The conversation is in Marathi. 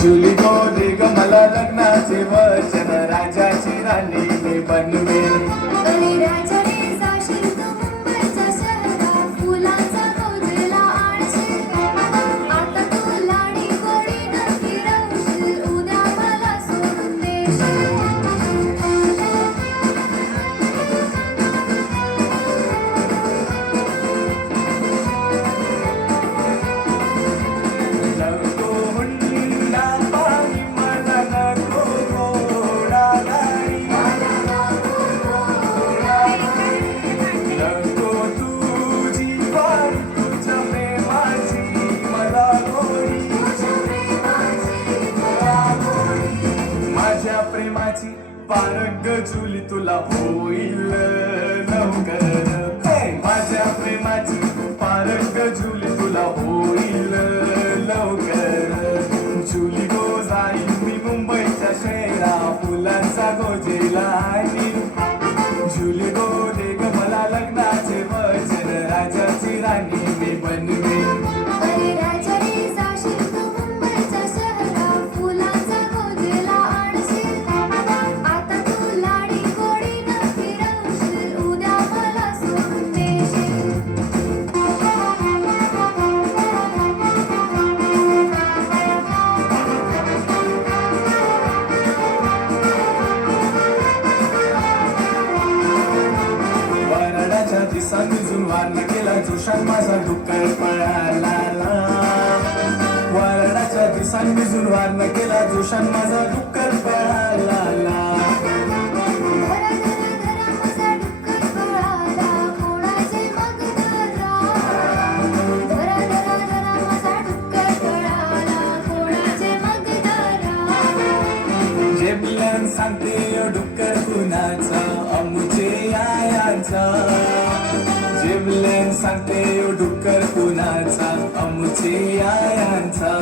जुली गो दे ग मला लग्नाचे वचन, राजाची राणी मी बनवेन. अरे राजा रे जाशील तू मुंबईच्या शहरात, फुलांचा गौजला आणशील. आता तू लाडी गोडीनं फिरवशील, उद्या मला सोडून देशील. नको हुंडा पाणी मला नको घोडा गाडी. नको तुझी वारी तुझ्या प्रेमाची मला गोडी. माझ्या प्रेमाची पारंग जुली तुला होईल लवकर. माझ्या प्रेमाची पारंग जुली तुला होईल लवकर. जुली गो जाईल मी मुंबईच्या शहरा, फुलांचा गोजेला आणीन. जुली गो दे ग मला लग्नाचे वचन, राजाची राणी मी बनवेन. अरे राजा रे जाशील तू मुंबईच्या शहरात, फुलांचा गौजला आणशील. आता तू लाडी गोडीनं फिरवशील, उद्या मला सोडून देशील. वरडाच्या दिसा निजून वारला केला जोशात माझा डुक्कर पळाला. वरडाच्या दिसा निजून वारला केला जोशात माझा डुक्कर पळाला. धरा धरा धरा माझा डुक्कर पळाला, कोणाचे मग धरा. धरा धरा धरा माझा डुक्कर पळाला, कोणाचे मग धरा. जेबल्यान सांगते डुक्कर कुणाचा, अमुचे आयांचा. जेबल्यान सांगते डुक्कर कुणाचा, अमुचे आयांचा.